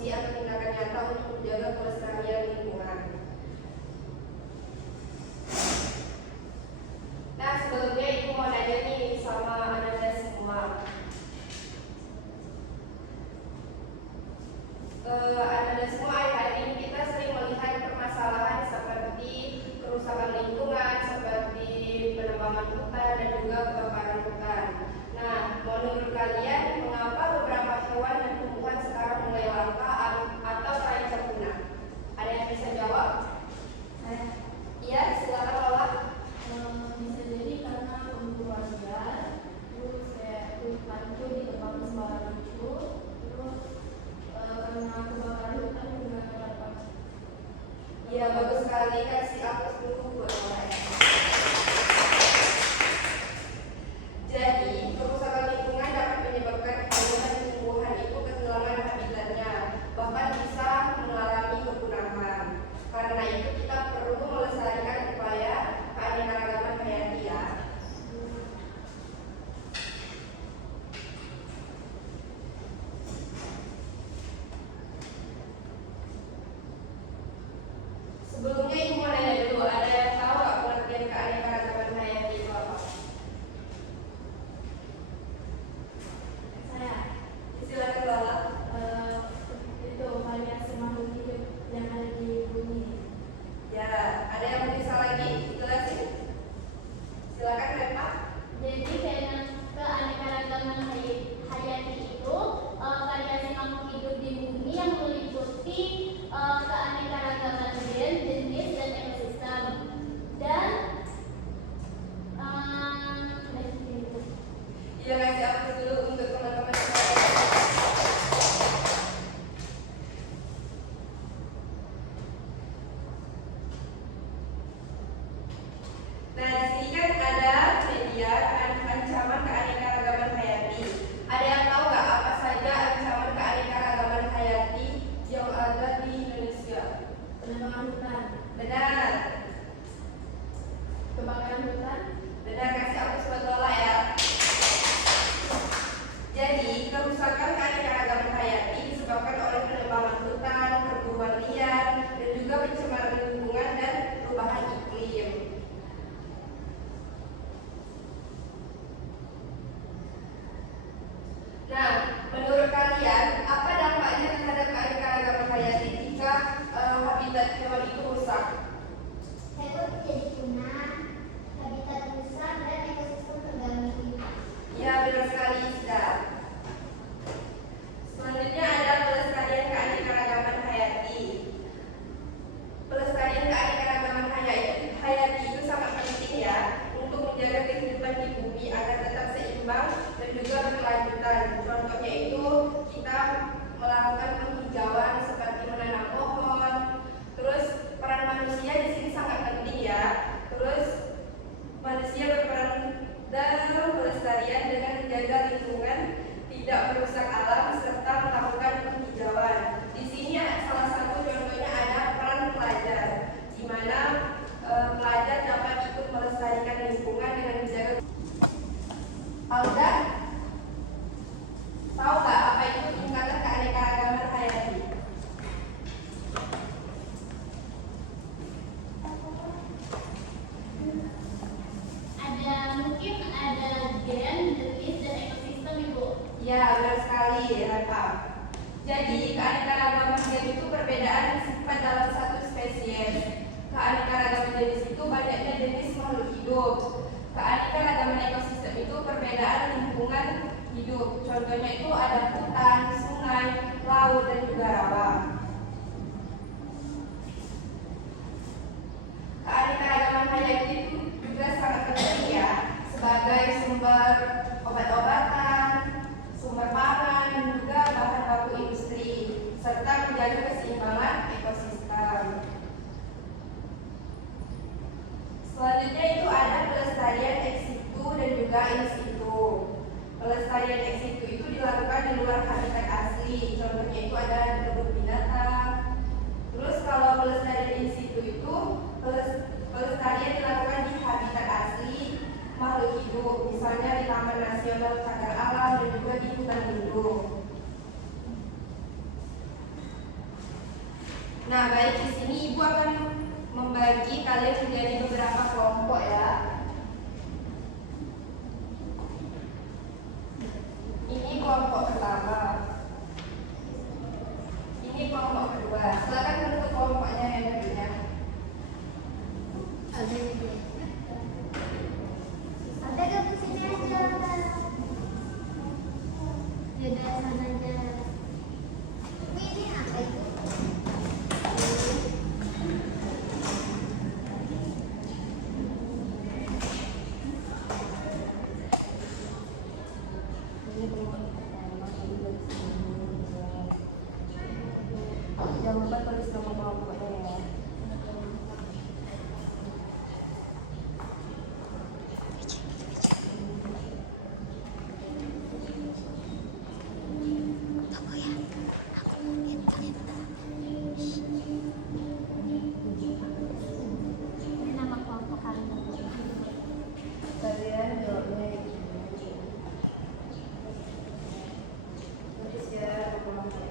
solusi atau tindakan nyata untuk menjaga kelestarian lingkungan. Nah, sebelumnya Ibu mau nanya nih sama Anda semua. Anda semua, akhir-akhir ini kita sering melihat permasalahan seperti kerusakan lingkungan, seperti penebangan hutan dan juga kebakaran hutan. Nah, menurut kalian mengapa beberapa hewan dan tumbuhan sekarang mulai langka atau terancam punah? Ada yang bisa jawab? Iya, silakan Lola. Bisa jadi karena pemburuan liar, terus kayak hutan itu ditebang sembarangan itu, terus karena kebakaran hutan juga kenapa? Iya, bagus sekali. Kasih aplaus dulu buat Lola ya. Jadi, kerusakan lingkungan dapat menyebabkan hewan dan tumbuhan itu kehilangan habitatnya, bahkan bisa mengalami kepunahan. Karena itu kita perlu melestarikan upaya keanekaragaman hayati ya. Sebelumnya Ibu mau nanya dulu, ada yang tahu nggak pengertian keanekaragaman hayati itu apa? Saya Silakan Lola. itu variasi makhluk hidup yang ada di bumi. Ya, ada yang bisa lagi jelasin? Silakan Reva. Jadi keanekaragaman hayati itu variasi makhluk hidup di bumi yang meliputi keanekaragaman gen, jenis, dan ekosistem. Dan Iya, kasih aplaus dulu untuk teman-teman. Nah, di sini kan ada media ancaman keanekaragaman hayati. Ada yang tahu nggak apa saja ancaman keanekaragaman hayati yang ada di Indonesia? Penebangan hutan, Benar, kebakaran hutan, benar, kasih aplaus buat Lola ya. Jadi, kerusakan keanekaragaman hayati disebabkan oleh penebangan hutan, perburuan liar, dan juga pencemaran lingkungan dan perubahan iklim. Nah, menurut kalian, apa dampaknya terhadap keanekaragaman hayati jika habitat hewan itu rusak? hewan menjadi punah, habitat rusak, dan ekosistem terganggu. Ya, benar sekali, Ida. Selanjutnya ada pelestarian keanekaragaman hayati. Pelestarian keanekaragaman hayati itu sangat penting ya untuk menjaga kehidupan di bumi agar tetap seimbang dan juga berkelanjutan. Contohnya itu kita melakukan penghijauan seperti menanam pohon. Terus peran manusia di sini sangat penting ya. Terus manusia berperan dalam pelestarian dengan menjaga lingkungan, tidak merusak alam serta melakukan penghijauan. Di sini salah satu contohnya ada peran pelajar, di mana pelajar dapat ikut melestarikan lingkungan dengan menjaga. Alda, tahu nggak apa itu tingkatan keanekaragaman hayati? Mungkin ada gen, jenis, dan ekosistem, Ibu. Ya, benar sekali, Reva. Jadi, keanekaragaman gen itu perbedaan sifat dalam satu spesies. Keanekaragaman jenis itu banyaknya jenis makhluk hidup. Keanekaragaman ekosistem itu perbedaan lingkungan hidup. Contohnya itu ada hutan, sungai, laut, dan juga rawa. Keanekaragaman hayati itu juga sangat penting ya, sebagai sumber obat-obatan, sumber pangan, dan juga bahan baku industri, serta menjaga keseimbangan ekosistem. Selanjutnya itu ada pelestarian ex situ dan juga in situ. Pelestarian ex situ itu dilakukan di luar habitat asli, contohnya itu ada kebun binatang. Terus kalau pelestarian in situ itu pelestarian dilakukan di habitat asli makhluk hidup, misalnya di Taman Nasional Cagar Alam dan juga di hutan lindung. Nah, baik, di sini Ibu akan membagi kalian menjadi beberapa kelompok ya. Ini kelompok pertama. Ini kelompok kedua. Silakan bentuk kelompoknya yang berikutnya. Ada gak di sini aja? Ya udah sana aja. Ini apa itu? Jangan lupa tulis nama kelompoknya ya. Ini nama kelompok kalian. Kalian jawabnya itu. Tulis ya kelompoknya.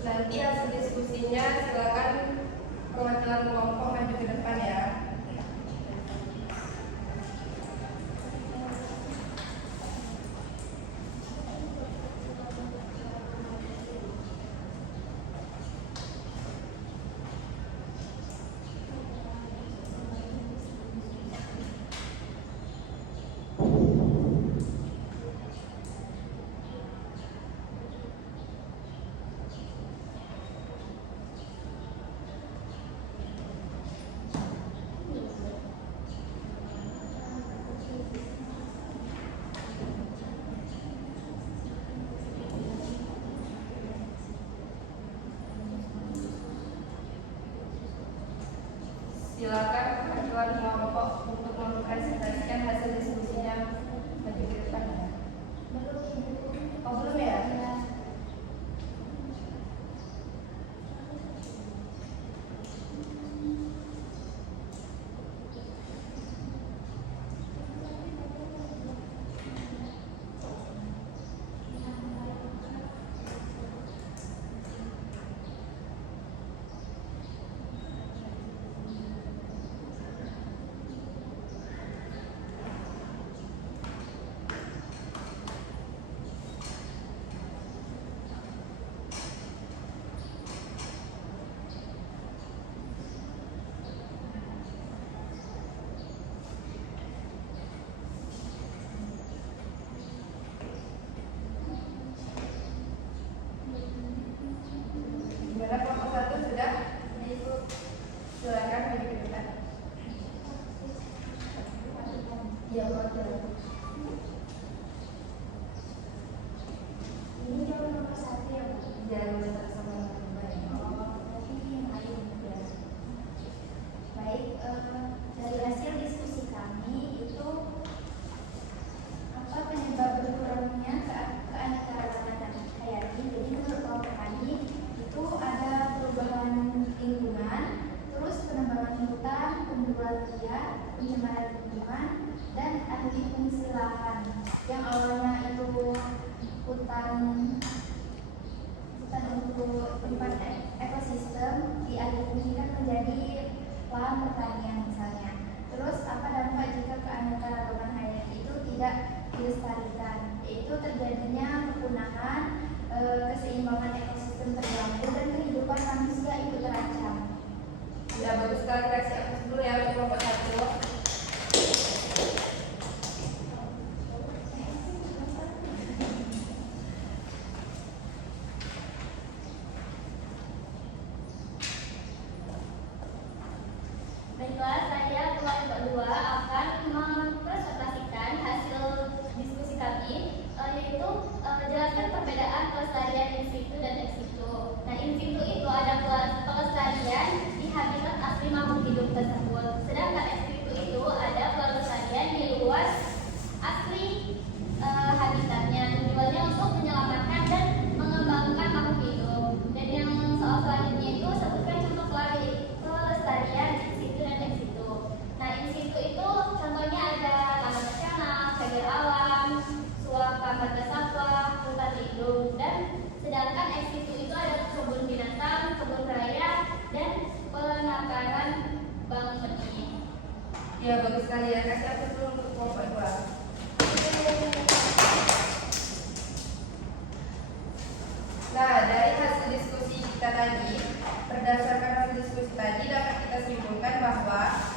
Nanti hasil diskusinya silakan perwakilan kelompok maju ke depan ya. Silakan perwakilan kelompok untuk mempresentasikan hasil diskusinya maju ke depan ya. Oh, belum ya? Gimana kelompok satu sudah? Silakan maju ke depan. Ya, Ini jawaban nomor 1 ya, Bu? jangan lupa sama nomor ya. Berarti ini yang lain ya. Baik, dari hasil diskusi kami itu apa penyebab berkurangnya keanekaragaman hayati? Jadi menurut kelompok kami itu ada perubahan lingkungan, terus penambangan hutan, pemburuan liar, pencemaran lingkungan, dan alih fungsi lahan. Yang awalnya itu hutan untuk tempat ekosistem dialihfungsikan menjadi lahan pertanian misalnya. Terus apa dampak jika keanekaragaman hayati itu tidak dilestarikan? Yaitu terjadinya kepunahan, keseimbangan ekosistem terganggu, dan kehidupan manusia itu terancam. Ya, bagus sekali, kasih aplaus dulu ya untuk kelompok satu. Baiklah, saya kelompok 2 akan kasih aku dulu untuk kelompok 2. Nah, dari hasil diskusi kita tadi, berdasarkan hasil diskusi tadi dapat kita simpulkan bahwa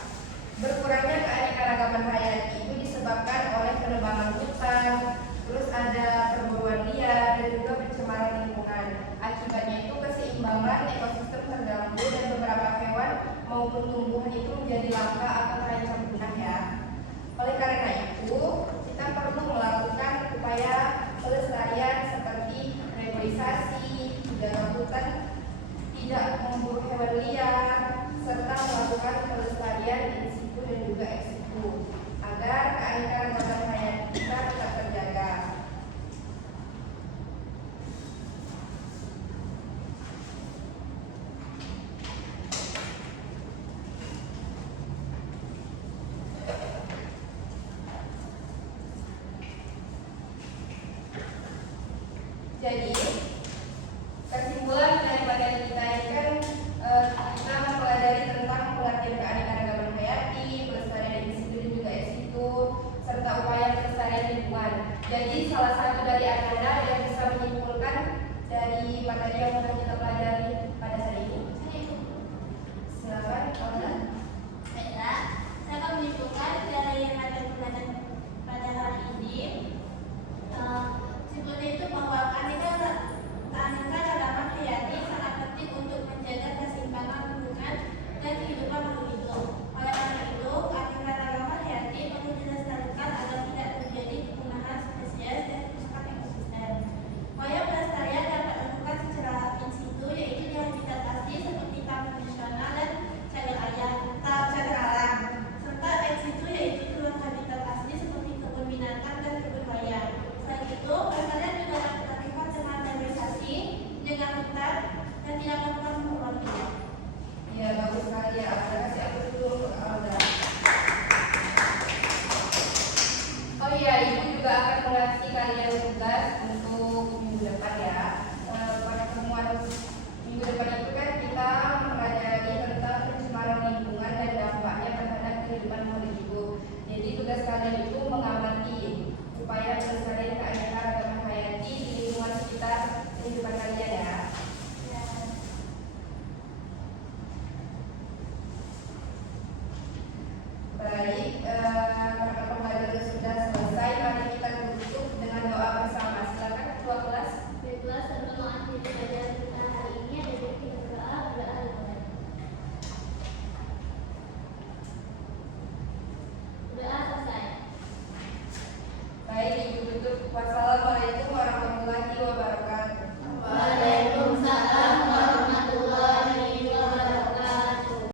berkurangnya keanekaragaman hayati itu disebabkan oleh penebangan hutan, terus ada perburuan liar dan juga pencemaran lingkungan. Akibatnya itu keseimbangan ekosistem terganggu dan beberapa hewan maupun tumbuhan itu menjadi langka atau terancam punah ya. Oleh karena itu, kita perlu melakukan upaya pelestarian seperti reboisasi, menjaga hutan, tidak memburu hewan liar, serta melakukan pelestarian in situ dan juga ex situ agar keanekaragaman hayati kita tetap terjaga. Jadi kesimpulan dari materi kita ini kan kita mempelajari tentang pengertian keanekaragaman hayati, pelestarian in situ dan juga ex situ, serta upaya pelestarian lingkungan. Jadi salah satu dari Anda yang bisa menyimpulkan dari materi yang sudah kita pelajari pada hari ini. Silakan, Alda. Baiklah, saya akan menyimpulkan dari materi pelajaran pada hari ini. Simpulnya itu bahwa keanekaragaman hayati sangat penting untuk menjaga keseimbangan lingkungan dan kehidupan makhluk hidup. Oleh karena itu, keanekaragaman hayati perlu dilestarikan agar tidak terjadi pemunahan spesies dan kerusakan ekosistem. Upaya pelestarian dapat dilakukan secara in situ, yaitu di habitat asli seperti taman nasional dan cagar alam, serta ex situ yaitu di luar habitat asli seperti kebun binatang dan kebun raya. Selain itu, pelestarian juga dapat dilakukan dengan reboisasi, dengan hutan, dan tidak melakukan pemburuan liar. Ya, bagus sekali ya. Terima kasih aku dulu untuk Alda. Oh iya, Ibu juga akan mengasih kalian tugas untuk minggu depan ya. Pada pertemuan minggu depan itu kan kita mempelajari tentang pencemaran lingkungan dan dampaknya terhadap kehidupan makhluk hidup. Jadi tugas kalian itu